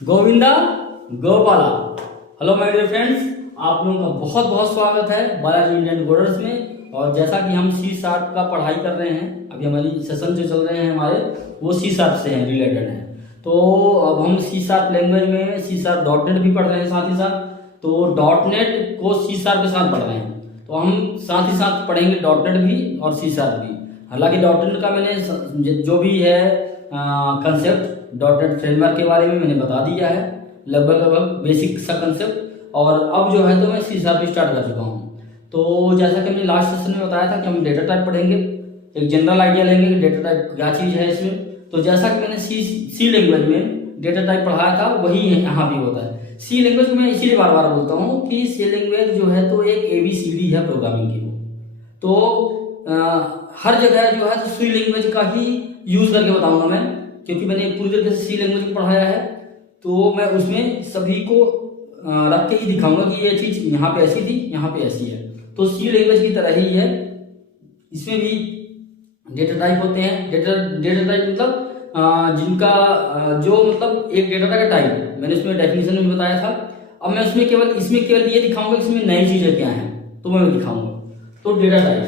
Govinda Gopala. Hello my dear friends, आप लोगों का बहुत बहुत स्वागत है बालाजी इंडियन कोडर्स में। और जैसा कि हम सी शार्प का पढ़ाई कर रहे हैं, अभी हमारी सेशन जो चल रहे हैं हमारे वो सी शार्प से हैं, रिलेटेड हैं। तो अब हम सी शार्प लैंग्वेज में सी शार्प डॉट नेट भी पढ़ रहे हैं साथ ही साथ। तो डॉट नेट को सी शार्प के साथ पढ़ रहे हैं, तो हम साथ ही साथ पढ़ेंगे डॉट नेट भी और सी शार्प भी। हालांकि डॉट नेट का मैंने जो भी है कंसेप्ट डॉट नेट फ्रेमवर्क के बारे में मैंने बता दिया है, लगभग लगभग बेसिक सा कंसेप्ट। और अब जो है तो मैं सी शार्प स्टार्ट कर चुका हूँ। तो जैसा कि हमने लास्ट सेशन में बताया था कि हम डेटा टाइप पढ़ेंगे, एक जनरल आइडिया लेंगे कि डेटा टाइप क्या चीज़ है इसमें। तो जैसा कि मैंने सी लैंग्वेज में डेटा टाइप पढ़ाया था, वही यहाँ भी होता है। सी लैंग्वेज में इसीलिए बार बार बोलता हूँ कि सी लैंग्वेज जो है तो एक ABCD है प्रोग्रामिंग की। तो हर जगह जो है तो सी लैंग्वेज का ही यूज़ करके बताऊंगा मैं, क्योंकि मैंने पूरी तरीके से सी लैंग्वेज को पढ़ाया है। तो मैं उसमें सभी को रख के ही दिखाऊंगा कि ये चीज़ यहाँ पे ऐसी थी, यहाँ पे ऐसी है। तो सी लैंग्वेज की तरह ही है, इसमें भी डेटा टाइप होते हैं। डेटा टाइप मतलब जिनका जो मतलब एक डेटा का टाइप मैंने उसमें डेफिनेशन में बताया था। अब मैं उसमें इसमें केवल ये दिखाऊंगा कि इसमें नई चीज़ें क्या हैं, तो मैं दिखाऊंगा। तो डेटा टाइप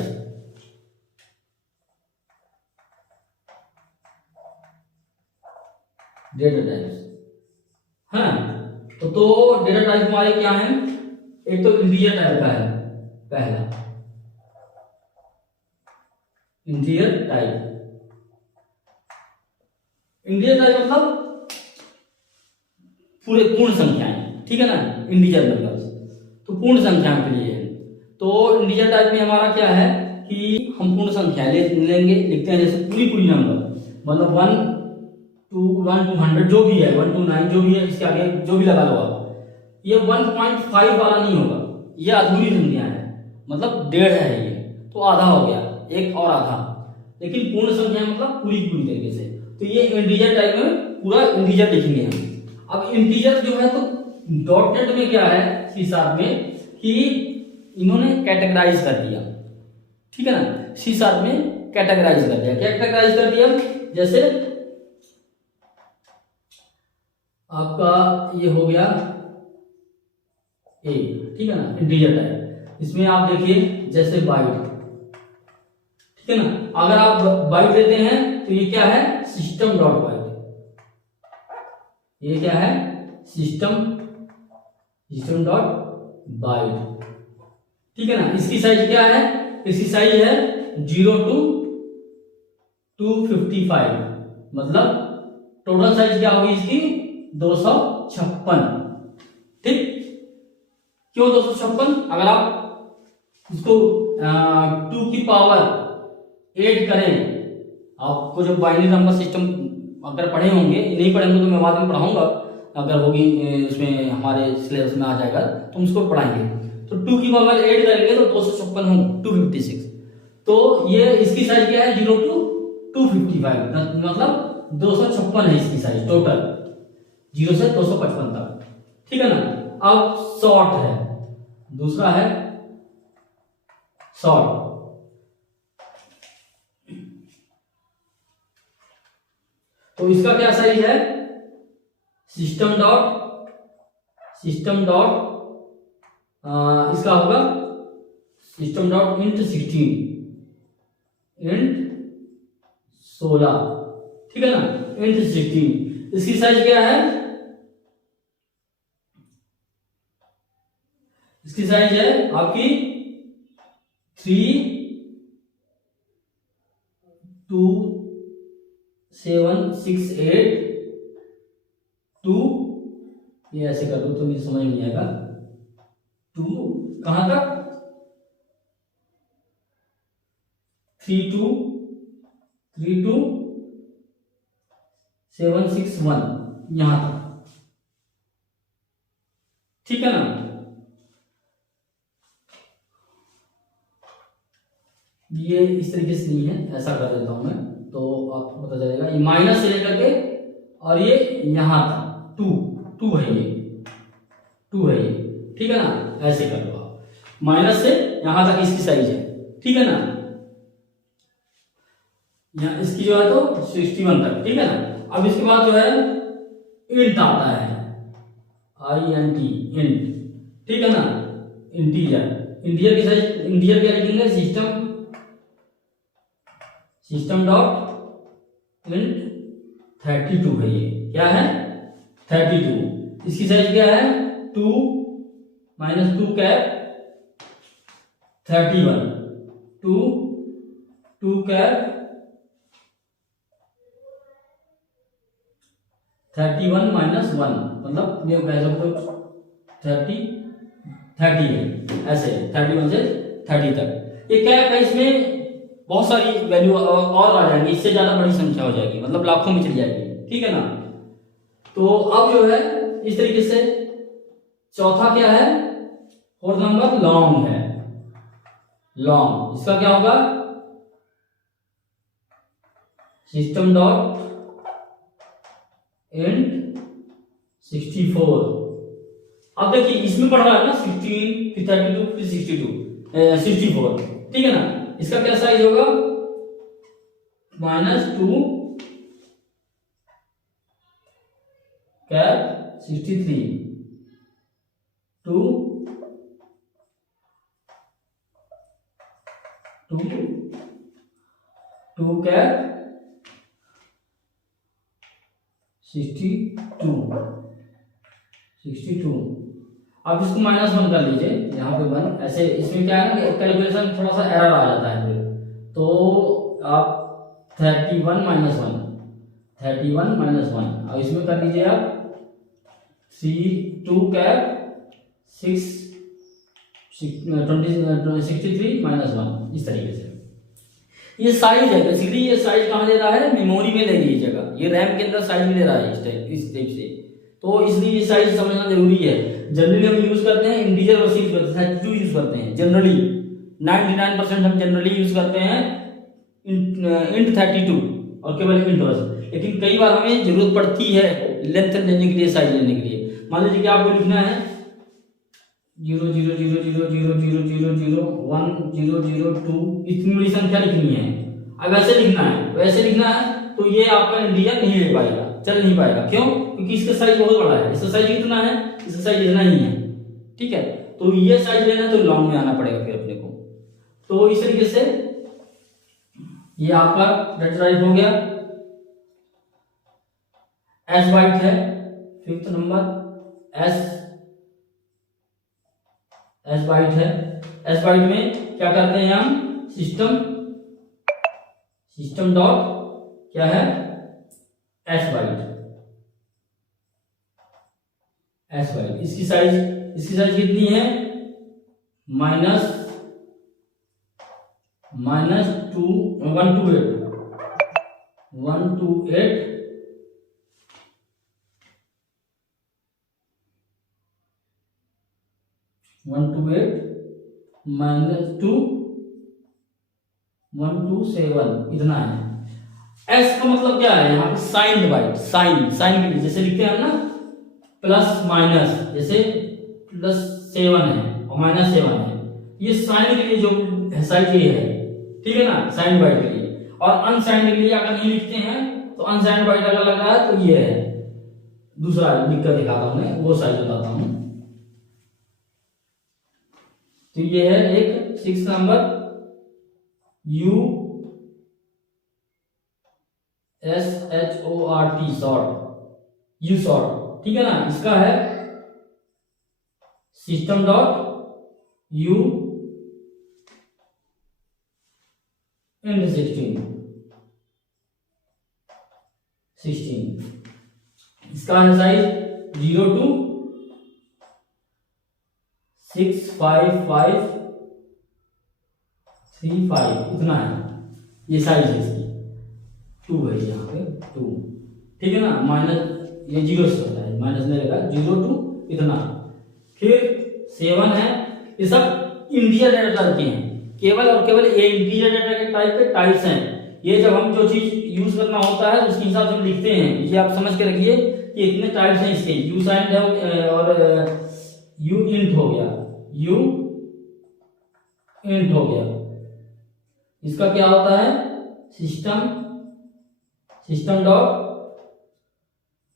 हाँ, तो डेटा टाइप हमारे क्या है। एक तो इंटीजर टाइप का है, पहला इंटीजर टाइप। इंटीजर टाइप मतलब पूरे पूर्ण संख्याएं, ठीक है ना, इंटीजर नंबर्स। तो पूर्ण संख्याओं के लिए है। तो इंटीजर टाइप में हमारा क्या है कि हम पूर्ण संख्या लेंगे, लिखते हैं जैसे पूरी पूरी नंबर, मतलब 1 to 100 जो भी है, 1 to 9 जो भी है, इसके आगे जो भी लगा लो आप। ये 1.5 वाला नहीं होगा, ये अधूरी संख्या है, मतलब 1.5 है ये, तो आधा हो गया, एक और आधा। लेकिन पूर्ण संख्या मतलब पूरी पूरी तरीके से। तो ये इंटीजर टाइप में पूरा इंटीजर लिखेंगे हम। अब इंटीजर जो है तो डॉट नेट में क्या है सी शार्प में कि इन्होंने कैटेगराइज कर दिया, ठीक है ना। सी शार्प में कैटेगराइज कर दिया, क्या कैटेगराइज कर दिया, जैसे आपका ये हो गया ए, ठीक है ना, इंटीजर टाइप। इसमें आप देखिए जैसे बाइट, ठीक है ना। अगर आप बाइट लेते हैं तो ये क्या है, सिस्टम डॉट बाइट। ये क्या है, सिस्टम डॉट बाइट, ठीक है ना। इसकी साइज क्या है, इसकी साइज है 0 to 255, मतलब टोटल साइज क्या होगी इसकी 256, ठीक। क्यों 256, अगर आप इसको 2 की पावर 8 करें, आपको जो बाइनरी नंबर सिस्टम अगर पढ़े होंगे, नहीं पढ़े होंगे तो मैं बाद में पढ़ाऊंगा, अगर होगी उसमें हमारे सिलेबस में आ जाएगा तो हम उसको पढ़ाएंगे। तो 2 की पावर 8 करेंगे तो 256 होंगे, 256। तो ये इसकी साइज क्या है 0 to 255, मतलब 256 है इसकी साइज टोटल, 0 से 255 तक, ठीक है ना। अब शॉर्ट है, दूसरा है शॉर्ट। तो इसका क्या साइज है, सिस्टम डॉट इसका होगा सिस्टम डॉट इंट 16, ठीक है ना, इंट 16। इसकी साइज क्या है, इसकी साइज है आपकी 32768 ये ऐसे कर दो तो मुझे समझ नहीं आएगा, 2 कहां तक 32761 यहां तक, ठीक है ना। ये इस तरीके से नहीं है, ऐसा कर देता हूं मैं तो आपको पता चलेगा। ये माइनस से लेकर के और ये यहां तक 2 है, ये 2 है ये, ठीक है ना। ऐसे कर लो आप, माइनस से यहां तक इसकी साइज है, ठीक है ना। यहाँ इसकी जो है तो 61 तक, ठीक है ना। अब इसके बाद जो है इंट आता है, INT इंट, ठीक है ना। इंटीजर, इंटीजर की साइज, इंटीजर क्या लिखेंगे, सिस्टम डॉट इंट 32 है, ये क्या है 32। इसकी साइज क्या है 2 माइनस 2 कैप 31, 2 कैप 31 माइनस 1, मतलब ये कह सकते हो 30 है, ऐसे 31 से 30 तक। ये क्या है, इसमें बहुत सारी वैल्यू और आ जाएंगी, इससे ज्यादा बड़ी संख्या हो जाएगी, मतलब लाखों में चली जाएगी, ठीक है ना। तो अब जो है इस तरीके से चौथा क्या है, फोर्थ नंबर लॉन्ग है। लॉन्ग इसका क्या होगा, सिस्टम डॉट इंट 64। अब देखिए इसमें पढ़ रहा है ना 16 फिर 32 फिर 64, ठीक है ना। इसका क्या साइज होगा, -2 कैप 63, 2 कैप 62। अब इसको -1 कर लीजिए, यहाँ पे 1, ऐसे इसमें क्या है ना कैलकुलेशन थोड़ा सा एरर आ जाता है फिर, तो आप 31 माइनस 1 और इसमें कर लीजिए आप 2 कैप 63 माइनस 1, इस तरीके से। ये साइज है बेसिकली, ये साइज कहाँ दे रहा है, मेमोरी में ले लीजिएगा, ये रैम के अंदर साइज ले रहा है इस टाइप से, तो इसलिए ये साइज समझना जरूरी है। जनरली हम यूज करते हैं इंटीजर वर्सेस यूज करते हैं, 32 यूज करते हैं जनरली, 99% हम जनरली यूज करते हैं इंट 32 और केवल इंट वर्स। लेकिन कई बार हमें जरूरत पड़ती है लेंथ लेने के लिए, साइज लेने के लिए। मान लीजिए कि आपको लिखना है 0.000000001.002 इतनी बड़ी संख्या लिखनी है, अब वैसे लिखना है तो ये आपका इंटीजर नहीं ले पाएगा, चल नहीं पाएगा। क्यों, क्योंकि इसका साइज बहुत बड़ा है, इसका साइज कितना है, इसका साइज इतना ही है, ठीक है। तो ये साइज लेना तो लॉन्ग में आना पड़ेगा फिर अपने को। तो इस तरीके से ये आपका डेटा टाइप हो गया। एस बाइट है, फिफ्थ नंबर एस बाइट है। एस बाइट में क्या करते हैं हम, सिस्टम डॉट क्या है एस बाइट। इसकी साइज कितनी है, -128 -2 इतना है। एस का मतलब क्या है, यहाँ पे साइंड बाइट, साइन के लिए जैसे लिखते हैं ना प्लस माइनस, जैसे +7 है और -7 है, ये साइन के लिए जो साइज ये है, ठीक है ना, साइन बाइट के लिए। और अनसाइंड के लिए अगर नहीं लिखते हैं तो अनसाइंड बाइट अगर लग रहा है तो ये है, दूसरा लिख कर दिखाता हूं मैं, वो साइज बताता हूं। तो ये है एक 6 नंबर USHORT शॉर्ट, ठीक है ना। इसका है सिस्टम डॉट यू इंट 16। इसका है साइज 0 to 65535 इतना है, ये साइज है इसकी। 2 है यहाँ पे 2, ठीक है ना। माइनस ये 0 से होता है, माइनस में रहेगा 0 to इतना। फिर 7 है, ये सब इंटीजर डेटा टाइप के हैं, केवल और केवल ये इंटीजर डेटा के टाइप के टाइप्स हैं। ये जब हम जो चीज यूज करना होता है उसके हिसाब से हम लिखते हैं, ये आप समझ के रखिए कि इतने टाइप्स हैं इसके। यू साइंड है और यू इंट हो गया, इसका क्या होता है, सिस्टम डॉट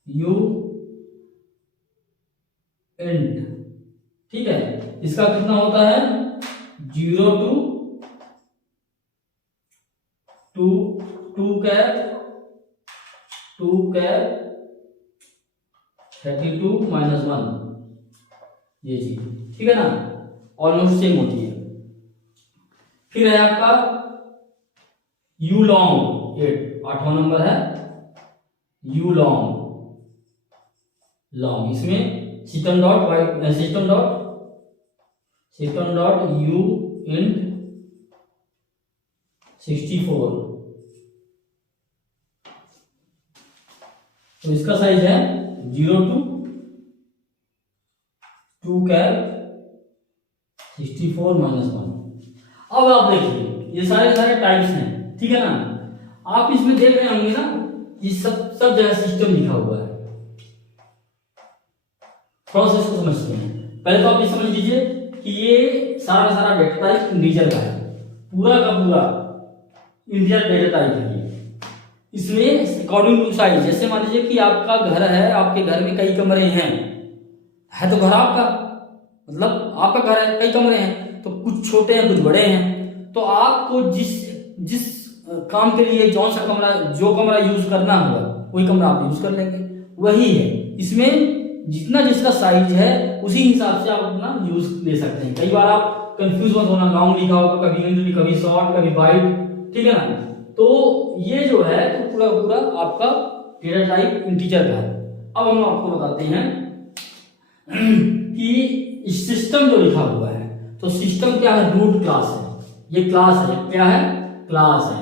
यू इंट, ठीक है। इसका कितना होता है 0 to 2 कैप 32 माइनस 1, ये चीज, ठीक है ना, ऑलमोस्ट सेम होती है। फिर है आपका यू लॉन्ग 8, 8वां नंबर है यू लॉन्ग, इसमें सिस्टम डॉट यू इंट 64, तो इसका साइज है 0 to 2 कैप 64 माइनस 1। अब आप देखिए ये सारे टाइप्स हैं, ठीक है ना। आप इसमें देख रहे होंगे ना, ये सब जगह सिस्टम लिखा हुआ है। प्रोसेस को समझते हैं। पहले तो आप ये समझ लीजिए कि ये सारा डेटा टाइप इंटीजर का है, पूरा का पूरा इंटीजर डेटा टाइप है। इसमें अकॉर्डिंग टू साइज, जैसे मान लीजिए कि आपका घर है, आपके घर में कई कमरे हैं, है तो घर आपका, मतलब आपका घर है, कई कमरे हैं, तो कुछ छोटे हैं कुछ बड़े हैं, तो आपको जिस काम के लिए जो कमरा यूज करना होगा वही कमरा आप यूज कर लेंगे। वही है इसमें, जितना जिसका साइज है उसी हिसाब से आप अपना यूज ले सकते हैं। कई बार आप कंफ्यूज मत होना, लॉन्ग लिखा होगा, कभी इंट, कभी शॉर्ट, कभी बाइट, ठीक है ना। तो ये जो है तो पूरा आपका डेटा टाइप इंटीजर का है। अब हम आपको बताते हैं कि सिस्टम जो लिखा हुआ है, तो सिस्टम क्या है, रूट क्लास है, ये क्लास है, क्या है, क्लास है,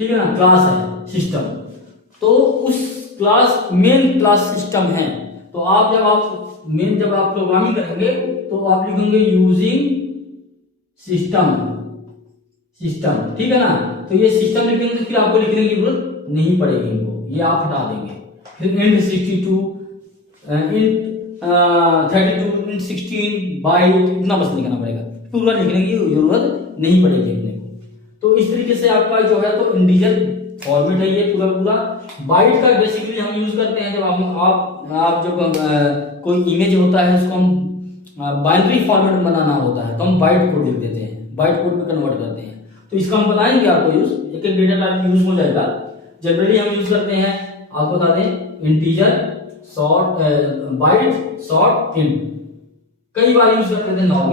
ठीक है ना, क्लास है सिस्टम। तो उस क्लास मेन क्लास सिस्टम है। तो जब आप प्रोग्रामिंग करेंगे तो आप लिखेंगे यूजिंग सिस्टम, ठीक है ना। तो ये सिस्टम लिखेंगे तो फिर आपको लिखने की जरूरत नहीं पड़ेगी, इनको ये आप हटा देंगे। फिर इंट 62 इंट 32 इंट 16 बाइट, इतना बस लिखना पड़ेगा, पूरा लिखने की जरूरत नहीं पड़ेगी अपने को। तो इस तरीके से आपका जो है तो इंटीजर फॉर्मेट है ये पूरा। बाइट का बेसिकली हम यूज करते हैं जब आप जब कोई इमेज होता है उसको हम बाइनरी फॉर्मेट में बनाना होता है तो हम बाइट कोड लिख देते हैं, बाइट कोड में कन्वर्ट करते हैं। तो इसका हम बताएंगे आपको यूज, एक डेटा टाइप यूज हो जाएगा। जनरली हम यूज करते हैं, आपको बता दें, integer short bite short int, कई बार यूज करते थे लॉग,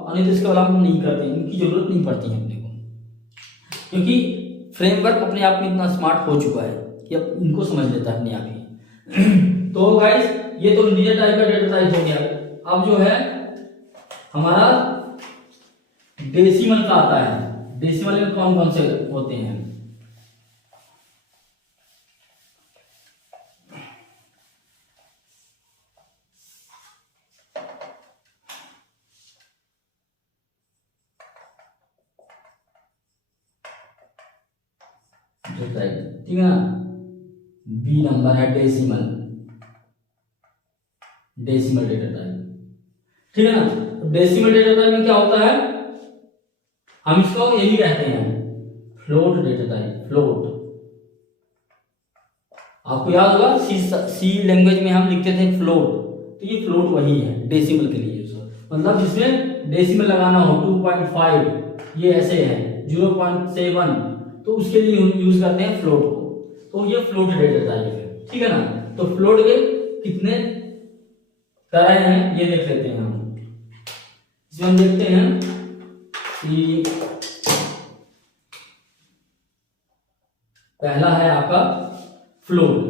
और नहीं तो इसके अलावा हम नहीं करते, इनकी जरूरत नहीं पड़ती है अपने को, क्योंकि फ्रेमवर्क अपने आप में इतना स्मार्ट हो चुका है कि अब इनको समझ लेता है अपने आप ही। तो गाइस ये तो इंटीजर टाइप का डेटा टाइप हो गया। अब जो है हमारा डेसिमल का आता है। डेसिमल में कौन कौन से होते हैं, ठीक है ना। बी नंबर है डेसिमल डेटा टाइप, ठीक है ना। डेसिमल डेटा टाइप में क्या होता है, हम इसको यही कहते हैं फ्लोट डेटा टाइप, फ्लोट। आपको याद होगा सी लैंग्वेज में हम लिखते थे फ्लोट, तो ये फ्लोट वही है डेसिमल के लिए। मतलब जिसमें डेसिमल लगाना हो 2.5, ये ऐसे है 0.7, तो उसके लिए हम यूज करते हैं फ्लोट को। तो ये फ्लोट डेटा टाइप है, ठीक है ना। तो फ्लोट के कितने तरह हैं ये देख लेते हैं हम। इसमें हम देखते हैं कि पहला है आपका फ्लोट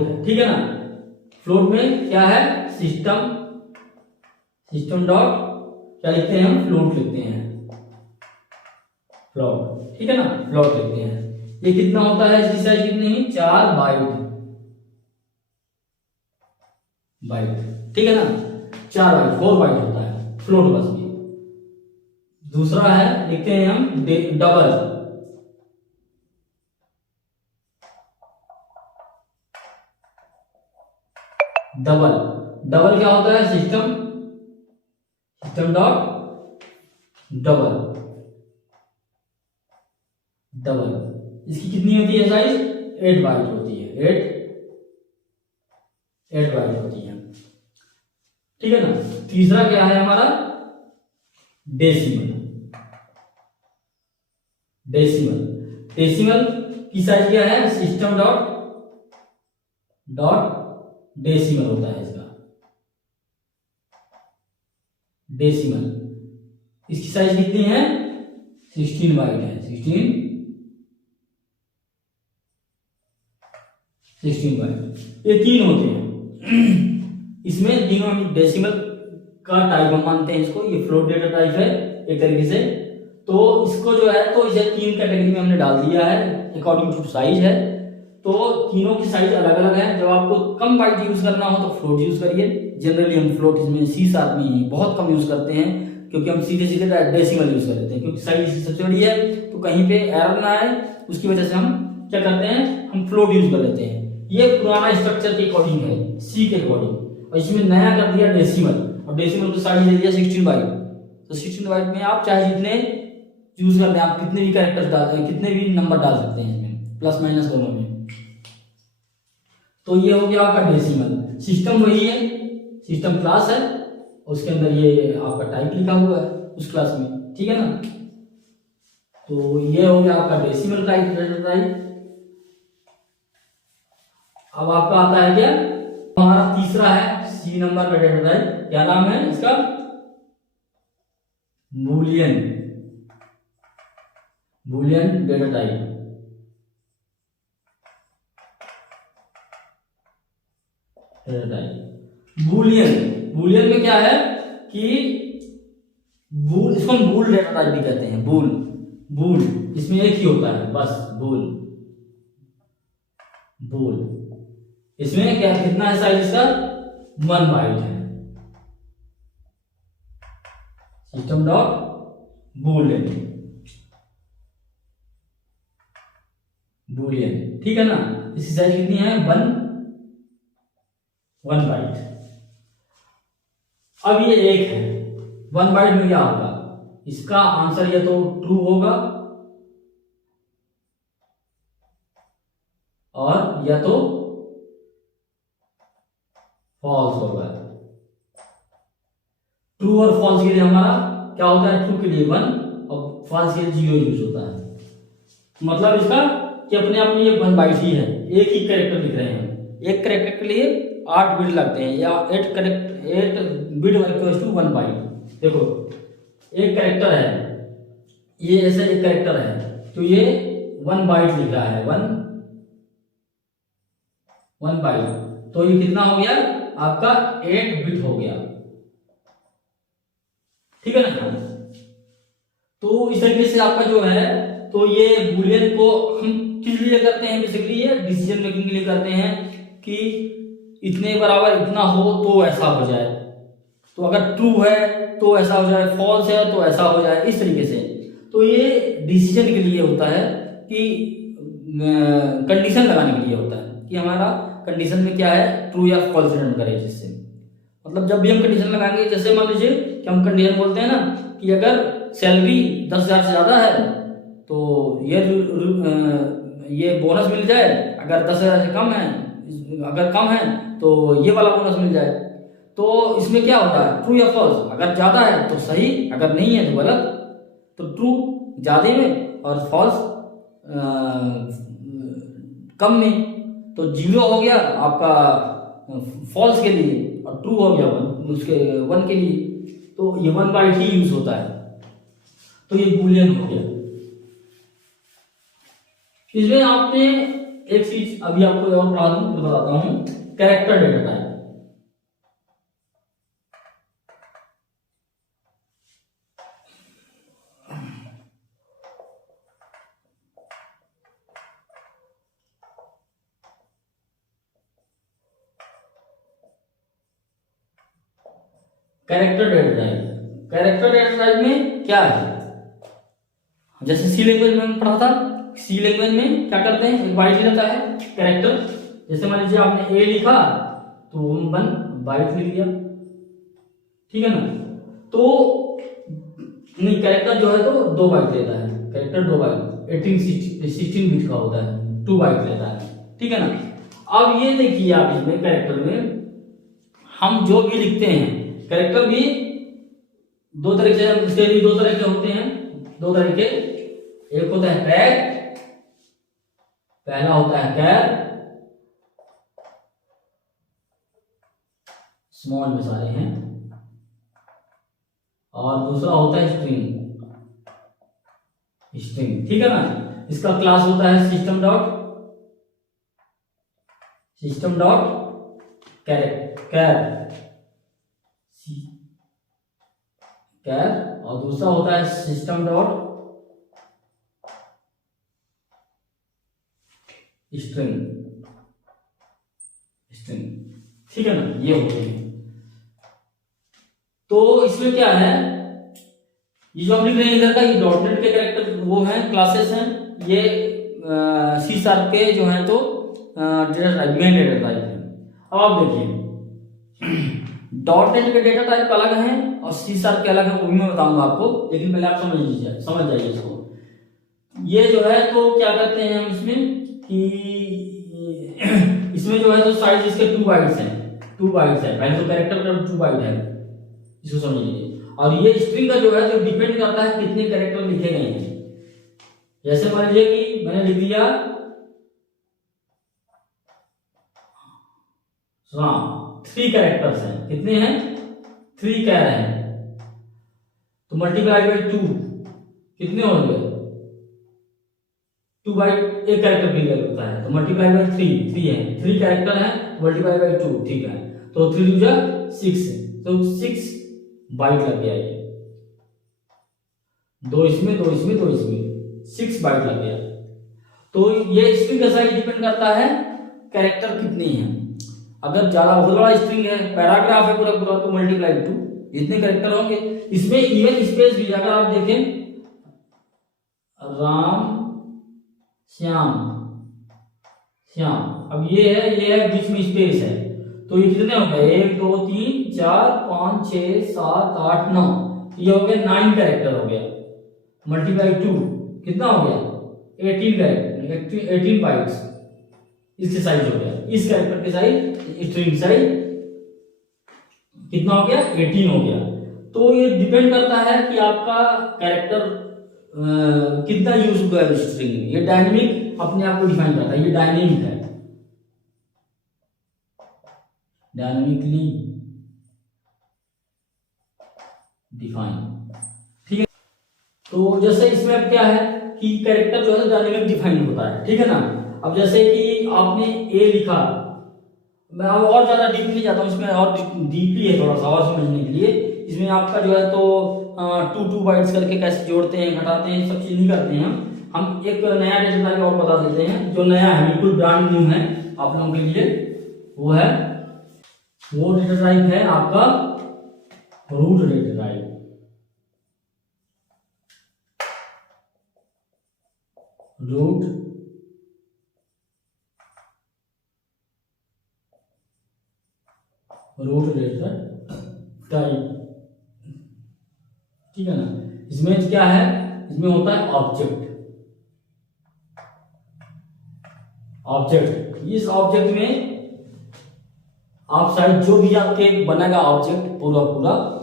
है, ठीक है ना। फ्लोट में क्या है, सिस्टम डॉट क्या लिखते हैं हम, फ्लोट लिखते हैं, फ्लोट, ठीक है ना, फ्लोट लिखते हैं। ये कितना होता है, इसकी साइज कितनी है, 4 बाइट, ठीक है ना, 4 बाइट, 4 बाइट होता है फ्लोट बस में। दूसरा है लिखते हैं हम डबल क्या होता है, सिस्टम डॉट डबल। इसकी कितनी होती है साइज, 8 बाइट होती है, 8 8 बाइट होती है, ठीक है ना। तीसरा क्या है हमारा, डेसिमल। डेसिमल डेसिमल की साइज क्या है, सिस्टम डॉट डेसिमल होता है इसका, डेसिमल। इसकी साइज कितनी है, 16 बाइट है, 16 बाइट। ये 3 होते हैं। इसमें तीनों डेसिमल का टाइप हम मानते हैं इसको, ये फ्लोट डेटा टाइप है एक तरीके से। तो इसको जो है तो इसे 3 कैटेगरी में हमने डाल दिया है अकॉर्डिंग टू साइज है। तो तीनों की साइज अलग अलग है। जब आपको कम बाइट यूज करना हो तो फ्लोट यूज करिए। जनरली हम फ्लोट इसमें C# में बहुत कम यूज करते हैं, क्योंकि हम सीधे सीधे डेसिमल यूज कर लेते हैं, क्योंकि साइज सबसे बड़ी है तो कहीं पे एरर ना आए, उसकी वजह से हम क्या करते हैं, हम फ्लोट यूज कर लेते हैं। ये पुराना स्ट्रक्चर के अकॉर्डिंग है, C के अकॉर्डिंग, और इसमें नया कर दिया डेसिमल। और डेसिमल की साइज दे दिया 16 बाइट। तो 16 बाइट में आप चाहे जितने यूज करते हैं, आप कितने भी कैरेक्टर्स डाल, कितने भी नंबर डाल सकते हैं इसमें, प्लस माइनस दोनों में। तो ये हो गया आपका डेसिमल। सिस्टम वही है, सिस्टम क्लास है, उसके अंदर ये आपका टाइप लिखा हुआ है उस क्लास में, ठीक है ना। तो ये हो गया आपका डेसिमल टाइप, डेटा टाइप। अब आपका आता है क्या, हमारा तीसरा है C नंबर का डेटा टाइप। क्या नाम है इसका, Boolean. Boolean data type. Boolean, Boolean में क्या है कि बूल, इसको हम बूल डेटा टाइप भी कहते हैं। बूल, बूल इसमें एक ही होता है बस, बूल। बूल इसमें क्या, कितना है साइज इसका, 1 बाइट है। सिस्टम डॉट बूलियन, बूलियन, ठीक है ना। इसकी साइज कितनी है, 1 बाइट। अब ये एक है, 1 बाइट में क्या होगा, इसका आंसर या तो ट्रू होगा और या तो फॉल्स होगा। ट्रू और फॉल्स के लिए हमारा क्या होता है, ट्रू के लिए 1 और फॉल्स के लिए 0 यूज होता है। मतलब इसका कि अपने आप में ये 1 बाइट ही है, एक ही कैरेक्टर लिख रहे हैं। एक कैरेक्टर के लिए 8 बिट लगते हैं, या 8 बिट इक्वल्स टू 1 बाइट। देखो एक कैरेक्टर है, ये ऐसा एक कैरेक्टर है, तो ये 1 बाइट लिख रहा है, 1 बाइट। तो ये कितना हो गया आपका, 8 बिट हो गया, ठीक है ना। तो इस तरीके से आपका जो है, तो ये बूलियन को हम किस लिए करते हैं, बेसिकली ये डिसीजन मेकिंग के लिए करते हैं कि इतने बराबर इतना हो तो ऐसा हो जाए, तो अगर ट्रू है तो ऐसा हो जाए, फॉल्स है तो ऐसा हो जाए, इस तरीके से। तो ये डिसीजन के लिए होता है कि कंडीशन लगाने के लिए होता है कि हमारा कंडीशन में क्या है, ट्रू या फॉल्स रिटर्न करे। जिससे मतलब जब भी हम कंडीशन लगाएंगे, जैसे मान लीजिए कि हम कंडीशन बोलते हैं ना कि अगर सैलरी 10,000 से ज्यादा है तो ये बोनस मिल जाए, अगर 10,000 से कम है, अगर कम है तो ये वाला बोनस मिल जाए। तो इसमें क्या होता है, ट्रू या फॉल्स, अगर ज्यादा है तो सही, अगर नहीं है तो गलत। तो ट्रू ज्यादा में और फॉल्स कम में। तो 0 हो गया आपका फॉल्स के लिए और ट्रू हो गया उसके 1 के लिए। तो ये 1 बाइट ही यूज होता है। तो ये बूलियन हो गया। इसमें आपने एक चीज अभी आपको और बताता हूं, character data type. Character data type, character data type में क्या है, जैसे सी लैंग्वेज में पढ़ा था, सी लैंग्वेज में क्या करते हैं, एक बाइट रहता है कैरेक्टर। जैसे मान लीजिए आपने ए लिखा तो 1 बाइट लिख दिया, ठीक है ना। तो नहीं, कैरेक्टर जो है तो 2 बाइट लेता है, कैरेक्टर 2 बाइट 16 बिट का होता है, 2 बाइट लेता है, ठीक है ना। अब ये देखिए आप इसमें कैरेक्टर में हम जो भी लिखते हैं, कैरेक्टर भी दो तरीके से, इसके भी दो तरह के होते हैं, दो तरीके। एक होता है टैग, पहला होता है कैर, स्मॉल में सारे हैं, और दूसरा होता है स्ट्रिंग, स्ट्रिंग, ठीक है ना। इसका क्लास होता है सिस्टम डॉट कैर, और दूसरा होता है सिस्टम डॉट स्ट्रिंग, ठीक है ना, ये होते हैं। तो इसमें क्या है, ये जो हम लिख रहे हैं इधर का, ये डॉटनेट के कैरेक्टर वो हैं, क्लासेस हैं, ये सी शार्प के जो हैं तो data type, main data type है। अब आप देखिए डॉटनेट के डेटा टाइप अलग हैं और सी शार्प के अलग हैं, वो भी मैं बताऊंगा आपको, लेकिन पहले आप समझ जाइए इसको। ये जो है तो क्या करते हैं हम इसमें कि इसमें जो है तो साइज इसके 2 बाइट्स हैं, पहले तो कैरेक्टर का 2 बाइट है, इसको समझ लीजिए। और ये स्ट्रिंग का जो है तो डिपेंड करता है कितने कैरेक्टर लिखे गए हैं। जैसे मान लीजिए कि मैंने लिख दिया 3 कैरेक्टर्स हैं, कितने हैं, 3 कह रहे हैं, तो मल्टीप्लाई बाई 2 कितने होंगे, 2 बाई एक कैरेक्टर भी होता है, तो मल्टीप्लाई बाई 3 है, 3 कैरेक्टर है, मल्टीप्लाई बाई 2, ठीक है, तो 3 2 6, तो 6 बाइट लग गया, ये 2 इसमें 6 बाइट लग गया। तो ये स्ट्रिंग का साइज डिपेंड करता है कैरेक्टर कितने हैं। अगर ज्यादा बहुत बड़ा स्ट्रिंग है, पैराग्राफ है पूरा पूरा, तो मल्टीप्लाई 2, जितने कैरेक्टर होंगे। इसमें इवन स्पेस भी, अगर आप देखें राम श्याम, अब ये है बीच में स्पेस है, तो ये कितने हो गए, 1 2 3 4 5 6 7 8 9, ये हो गया 9 कैरेक्टर हो गया, मल्टीप्लाई 2 कितना हो गया, 18 कैरेक्टर, 18 बाइट्स, इसके साइज हो गया, इस कैरेक्टर के साइज, स्ट्रिंग साइज कितना हो गया, 18 हो गया। तो ये डिपेंड करता है कि आपका कैरेक्टर कितना यूज हुआ है स्ट्रिंग में। ये डायनेमिक अपने आप को डिफाइन करता है, ये डायनेमिक है, डायनेमिकली डिफाइन, ठीक है। तो जैसे इसमें अब क्या है कि कैरेक्टर जो है डायनेमिक डिफाइन होता है, ठीक है ना। अब जैसे कि आपने ए लिखा, मैं अब और ज्यादा डीप नहीं जाता हूँ इसमें, और डीपली है थोड़ा सा और समझने के लिए। इसमें आपका जो है तो 2 बाइट्स करके कैसे जोड़ते हैं, घटाते हैं, सब चीज नहीं करते हैं हम एक नया डेटा टाइप और बता देते हैं, जो नया है, बिल्कुल ब्रांड न्यू है आप लोगों के लिए। वो डेटा टाइप है आपका root data type. Root data type, ठीक है ना। इसमें क्या है, इसमें होता है ऑब्जेक्ट। इस ऑब्जेक्ट में आप साइड जो भी आपके बनेगा ऑब्जेक्ट पूरा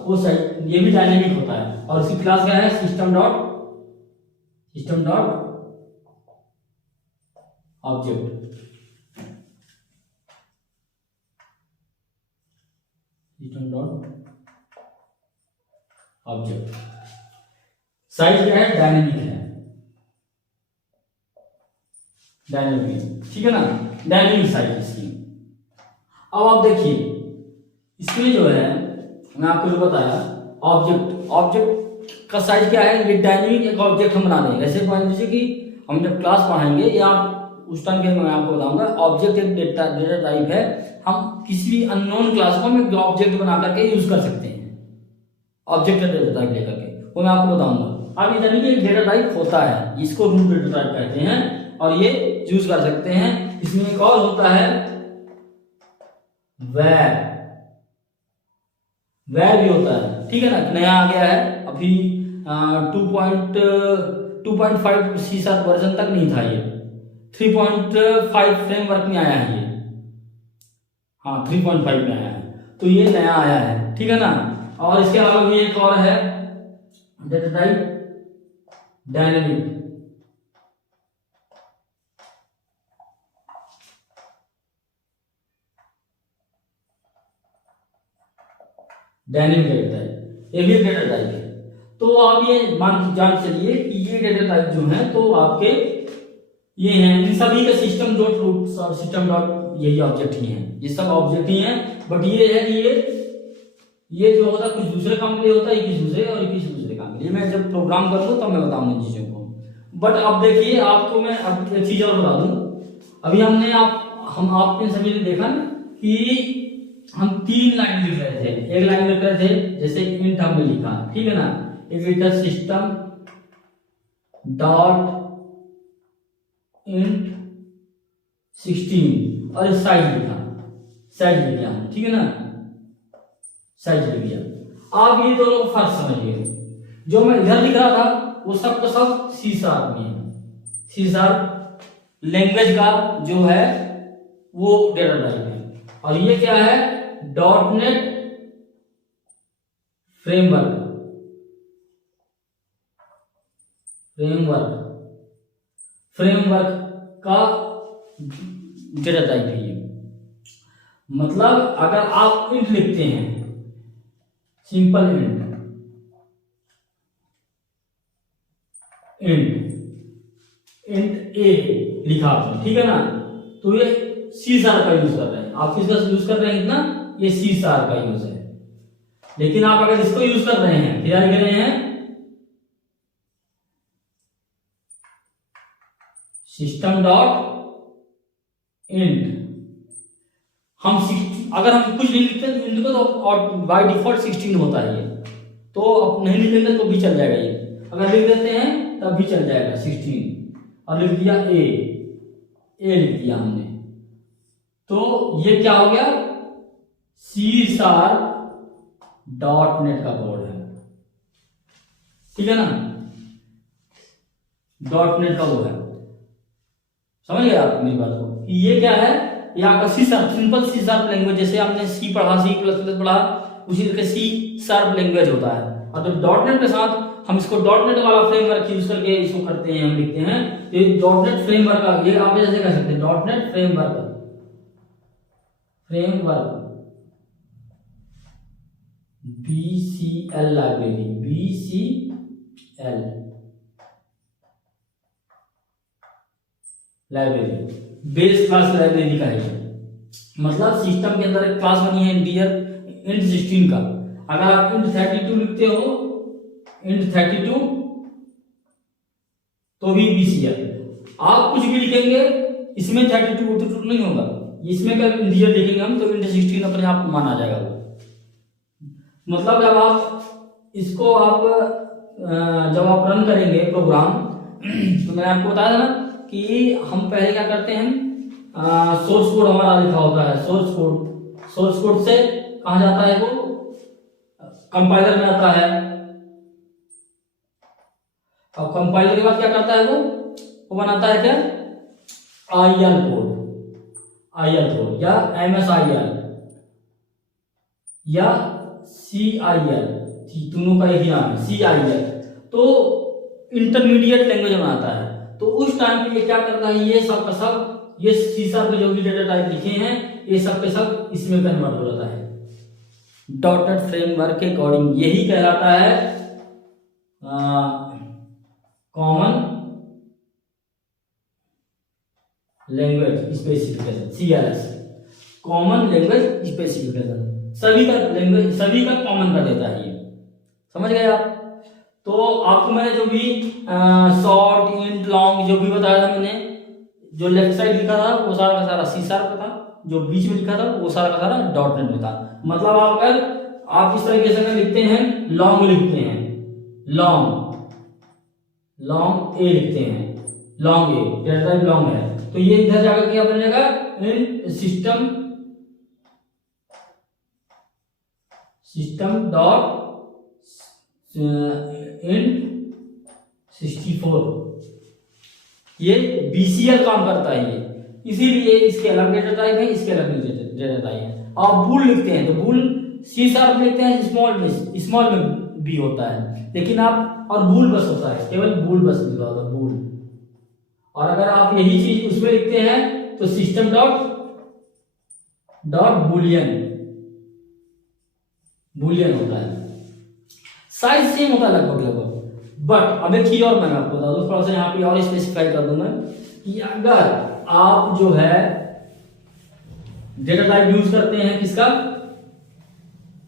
वो साइड, ये भी डायनेमिक होता है। और इसकी क्लास क्या है, सिस्टम डॉट ऑब्जेक्ट, साइज क्या है, डायनेमिक, ठीक है ना, डायनेमिक साइज इसकी। अब आप देखिए इसमें जो है मैं आपको जो बताया ऑब्जेक्ट का साइज क्या है, ये डायनेमिक एक ऑब्जेक्ट हम बना देंगे। ऐसे मान लीजिए कि हम जब क्लास पढ़ाएंगे या उस टाइम के मैं आपको बताऊंगा, ऑब्जेक्ट एक डेटा टाइप है, हम किसी भी अननोन क्लास को हम ऑब्जेक्ट बना करके यूज कर सकते हैं, ऑब्जेक्ट डेटा टाइप लेकर के, वो मैं आपको बताऊंगा। अब ये जानिए कि एक डेटा टाइप होता है, इसको रूट डेटा टाइप कहते हैं, और ये यूज कर सकते हैं। इसमें एक और होता है वैर भी होता है, ठीक है ना, नया आ गया है अभी 2.5 सी शार्प वर्जन तक नहीं था, ये 3.5 फ्रेमवर्क में आया है ये, हाँ 3.5 में आया है। तो ये नया आया है, ठीक है ना। और इसके अलावा भी एक और है data type dynamic. Dynamic data type, ये भी एक डेटा टाइप है। तो आप ये जान चलिए कि ये डेटा टाइप जो है तो आपके ये हैं, इन सभी का system dot root system dot यही ऑब्जेक्ट ही है, ये सब ऑब्जेक्ट ही हैं। बट ये है कि ये जो होता है कुछ दूसरे काम के लिए होता है, किसी दूसरे और किसी दूसरे काम के लिए। मैं जब प्रोग्राम करूँगा तब मैं बताऊंगा इन चीज़ों को। बट अब देखिए आपको मैं अब एक चीज़ और बता दूँ। अभी हम आपने सभी ने देखा ना कि हम 3 लाइन लिख रहे थे। एक लाइन लिख रहे थे जैसे इंट हमने लिखा, ठीक है ना, एक लिखा सिस्टम डॉट इंट 16 और साइज लिखा, साइज लिख लिया, ठीक है ना, साइज लिख लिया। आप ये दोनों को फर्क समझिए। जो मैं इधर लिख रहा था वो सब का सब सी शार्प में है। सी शार्प लैंग्वेज का जो है वो डेटा टाइप है। और ये क्या है, डॉट नेट फ्रेमवर्क। फ्रेमवर्क का डेटा टाइप है ये। मतलब अगर आप इंट लिखते हैं, सिंपल इंट ए लिखा आपने, ठीक है ना, तो ये सी शार्प का यूज कर रहे हैं। आप किसका यूज कर रहे हैं इतना, ये सी शार्प का यूज है। लेकिन आप अगर इसको यूज कर रहे हैं, क्या लिख रहे हैं, सिस्टम डॉट इंट। अगर हम कुछ नहीं लिखते तो इंट को तो और बाय डिफॉल्ट 16 होता है ये, तो अब नहीं लिखेंगे तो भी चल जाएगा ये। अगर लिख देते हैं तब भी चल जाएगा 16। और लिख दिया ए लिख दिया हमने, तो ये क्या हो गया, सी शार्प डॉट नेट का कोड है, ठीक है ना, डॉट नेट का वो है। समझ गए आप मेरी बात को? ये क्या है, ये आपका C sharp, simple C sharp language. जैसे आपने सी पढ़ा, सी प्लस प्लस पढ़ा, उसी तरह सी शार्प लैंग्वेज होता है। और तो डॉट नेट के साथ हम इसको डॉट नेट वाला फ्रेमवर्क यूज करके इसको करते हैं, हम लिखते हैं। ये डॉट नेट फ्रेमवर्क का, ये आप जैसे कर सकते हैं dot net framework BCL library, BCL library base class library का है। मतलब सिस्टम के अंदर एक क्लास बनी है इंट 16 का। अगर आप इंट 32 लिखते हो, इंट 32 तो भी BCL। आप कुछ भी लिखेंगे इसमें 32 नहीं होगा, इसमें क्या इंटीजर लिखेंगे हम तो इंट 16 अपने आप माना जाएगा वो। मतलब जब आप रन करेंगे प्रोग्राम तो मैंने आपको बताया था ना कि हम पहले क्या करते हैं, सोर्स कोड हमारा लिखा होता है। सोर्स कोड से कहाँ जाता है वो, कंपाइलर में आता है। अब कंपाइलर के बाद क्या करता है वो बनाता है क्या, IL कोड या MSIL या CIL, दोनों का एक ही नाम है CIL। तो इंटरमीडिएट लैंग्वेज बनाता है। तो उस टाइम पे ये क्या करता है, ये सब का सब, ये सी शार्प में जो भी डेटा टाइप लिखे हैं ये सब के सब इसमें कन्वर्ट हो जाता है डॉट नेट फ्रेमवर्क के अकॉर्डिंग। यही कहलाता है common language specification, CLS, common language specification. सभी का कॉमन कर देता है ये। समझ गए आप? तो आपको मैंने जो भी शॉर्ट, इंट, लॉन्ग जो भी बताया था मैंने, जो लेफ्ट साइड लिखा था वो सारा का सारा सी शार्प था, जो बीच में लिखा था वो सारा का सारा डॉट नेट में था। मतलब आप इस तरीके से लिखते हैं, लॉन्ग लिखते हैं, लॉन्ग ए लिखते हैं, लॉन्ग ए डेटा टाइप लॉन्ग है, तो ये इधर जाकर क्या बनेगा, इंट सिस्टम डॉट इंट 64। ये BCL काम करता है ये, इसीलिए इसके अलग डेटा टाइप है, इसके अलग डेटा टाइप है। और बूल लिखते हैं तो बूल सी शार्प लिखते हैं, स्मॉल में बी होता है, लेकिन आप और बूल बस होता है, केवल बूल बस लिखा होता है, बूल। और अगर आप यही चीज उसमें लिखते हैं तो सिस्टम डॉट बुलियन होता है। साइज सेम होता है लगभग, बट अब एक चीज और मैं आपको बता दूं, थोड़ा सा यहाँ पे और स्पेसिफाई कर दूंगा कि अगर आप जो है डेटा टाइप यूज करते हैं किसका,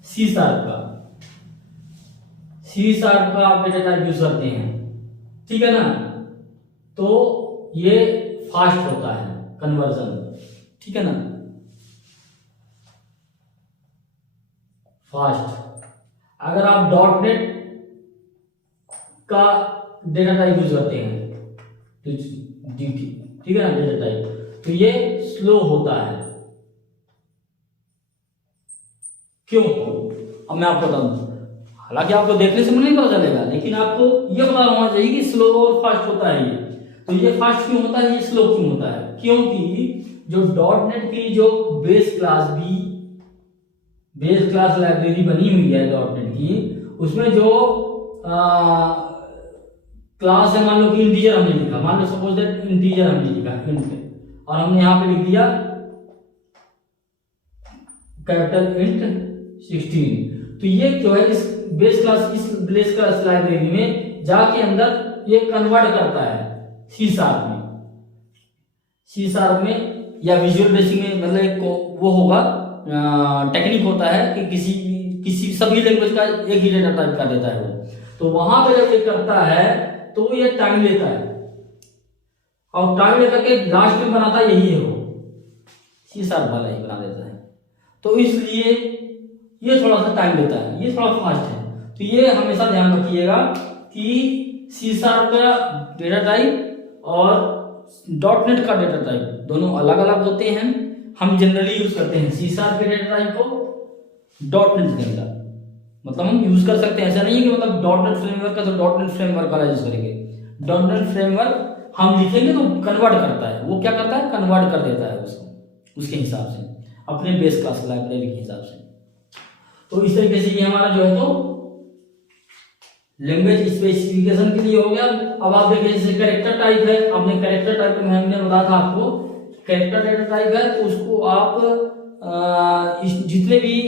सी शार्प का आप डेटा टाइप यूज करते हैं, ठीक है ना, तो ये फास्ट होता है कन्वर्जन, ठीक है ना, फास्ट। अगर आप डॉट नेट का डेटा टाइप यूज करते हैं तो dt, ठीक है ना, डेटा टाइप, तो ये स्लो होता है। क्यों? अब मैं आपको बता दूं, हालांकि आपको देखने से नहीं पता चलेगा, लेकिन आपको ये पता होना चाहिए कि स्लो और फास्ट होता है ये। तो ये फास्ट क्यों होता है, ये स्लो क्यों होता है? क्योंकि जो डॉट नेट की जो बेस क्लास लाइब्रेरी बनी हुई है डॉट नेट की, उसमें जो क्लास है, मान लो कि इंटीजर हमने लिखा, मान लो सपोज दैट इंटीजर हमने लिखा इंट, और हमने यहां पे लिख दिया कैपिटल इंट 16, तो ये जो है इस बेस क्लास लाइब्रेरी में जाके अंदर ये कन्वर्ट करता है सी शार्प में या विजुअल बेसिक में, मतलब एक वो होगा टेक्निक होता है कि किसी सभी लैंग्वेज का एक ही डेटा टाइप कर देता है वो, तो वहां पे जब ये करता है तो ये टाइम लेता है, और टाइम लेकर के लास्ट में बनाता यही है वो, सी शार्प वाला ही बना देता है। तो इसलिए ये थोड़ा सा टाइम लेता है, ये थोड़ा फास्ट है। तो ये हमेशा ध्यान रखिएगा कि सी शार्प का डेटा टाइप और डॉट नेट का डेटा टाइप दोनों अलग अलग होते हैं। हम जनरली यूज करते हैं सी शार्प के data type co dot net के अंदर, मतलब हम यूज कर सकते हैं, ऐसा नहीं है कि मतलब डॉट नेट फ्रेमवर्क का तो डॉट नेट फ्रेमवर्क वाला यूज करेंगे। डॉट नेट फ्रेमवर्क हम लिखेंगे तो कन्वर्ट करता है, वो क्या करता है, कन्वर्ट कर देता है उसको उसके हिसाब से, अपने बेस क्लास लाइब्रेरी के हिसाब से। तो इस तरीके से ये हमारा जो है तो लैंग्वेज स्पेसिफिकेशन के लिए हो गया। अब आप देखिए जैसे कैरेक्टर टाइप है, आपने कैरेक्टर टाइप में हमने बताया था आपको, कैरेक्टर डेटा टाइप है तो उसको आप जितने भी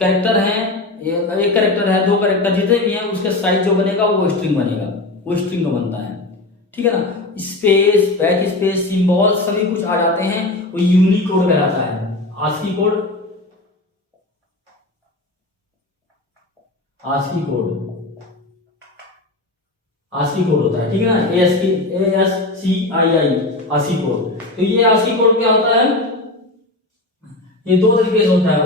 कैरेक्टर हैं, एक कैरेक्टर है, दो कैरेक्टर, जितने भी हैं उसका साइज जो बनेगा वो स्ट्रिंग बनेगा, वो स्ट्रिंग का बनता है, ठीक है ना। स्पेस, बैक स्पेस, सिंबल सभी कुछ आ जाते हैं, वो यूनिकोड कहलाता है। आस्की कोड होता है, ठीक है ना, ASCII आस्की कोड। तो ये आस्की कोड क्या होता है, ये दो तरीके से होता है,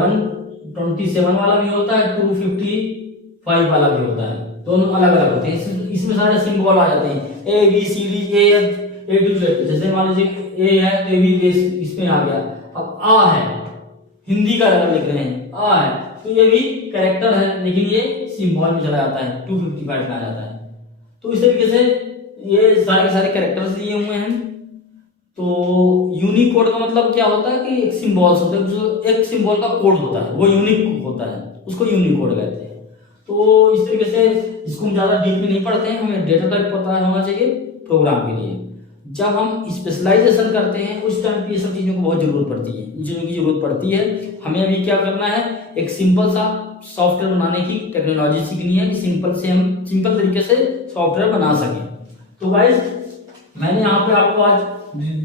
127 वाला भी होता है, 255 वाला भी होता है, दोनों अलग अलग होते हैं। इसमें सारे सिंबल आ जाते हैं, ABCD A to Z। जैसे मान लीजिए ए है तो भी इसमें आ गया। अब आ है, हिंदी का अगर लिख रहे हैं आ है तो ये भी कैरेक्टर है, लेकिन ये सिंबल में चला जाता है, 255 में आ जाता है। तो इस तरीके से ये सारे कैरेक्टर्स दिए हुए हैं। तो यूनिकोड का मतलब क्या होता है कि एक सिंबल्स होते हैं, जो एक सिंबल का कोड होता है वो यूनिक होता है, उसको यूनिकोड कहते हैं। तो इस तरीके से इसको हम ज्यादा डीप में नहीं पढ़ते हैं, हमें डेटा टाइप पता होना चाहिए प्रोग्राम के लिए। जब हम स्पेशलाइजेशन करते हैं उस टाइम पे ये सब चीजों को बहुत जरूरत पड़ती है, इन चीजों की जरूरत पड़ती है। हमें अभी क्या करना है, एक सिंपल सा सॉफ्टवेयर बनाने की टेक्नोलॉजी सीखनी है कि हम सिंपल तरीके से सॉफ्टवेयर बना सकें। तो गाइस मैंने यहाँ पे आपको आज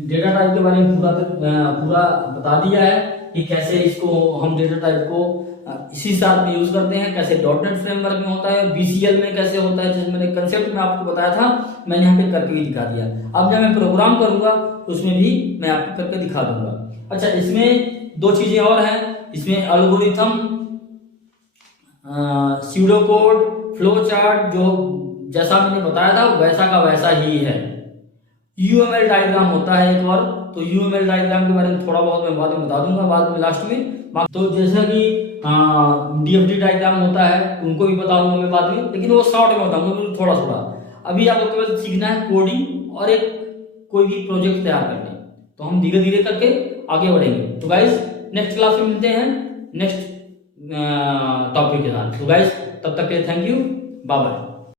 डेटा टाइप के बारे में पूरा बता दिया है कि कैसे इसको हम डेटा टाइप को इसी साथ में यूज करते हैं, कैसे डॉट नेट फ्रेमवर्क में होता है, BCL में कैसे होता है, जैसे मैंने कंसेप्ट में आपको बताया था, मैंने यहाँ पे करके ही दिखा दिया। अब जब मैं प्रोग्राम करूंगा उसमें भी मैं आपको करके दिखा दूंगा। अच्छा, इसमें दो चीजें और हैं, इसमें algorithm, pseudo code, flow chart, जो जैसा मैंने बताया था वैसा का वैसा ही है। UML डायग्राम होता है एक और, तो UML डायग्राम के बारे में थोड़ा बहुत मैं बाद में बता दूंगा, बाद में लास्ट में। तो जैसा कि DFD डायग्राम होता है उनको भी बताऊंगा मैं बाद में, लेकिन वो शॉर्ट में बताऊंगा थोड़ा। अभी आपको केवल सीखना है कोडिंग और एक कोई भी प्रोजेक्ट तैयार करने, तो हम धीरे धीरे करके आगे बढ़ेंगे। तो गाइस नेक्स्ट क्लास में मिलते हैं नेक्स्ट टॉपिक के साथ। तो गाइस तब तक के लिए थैंक यू, बाय बाय।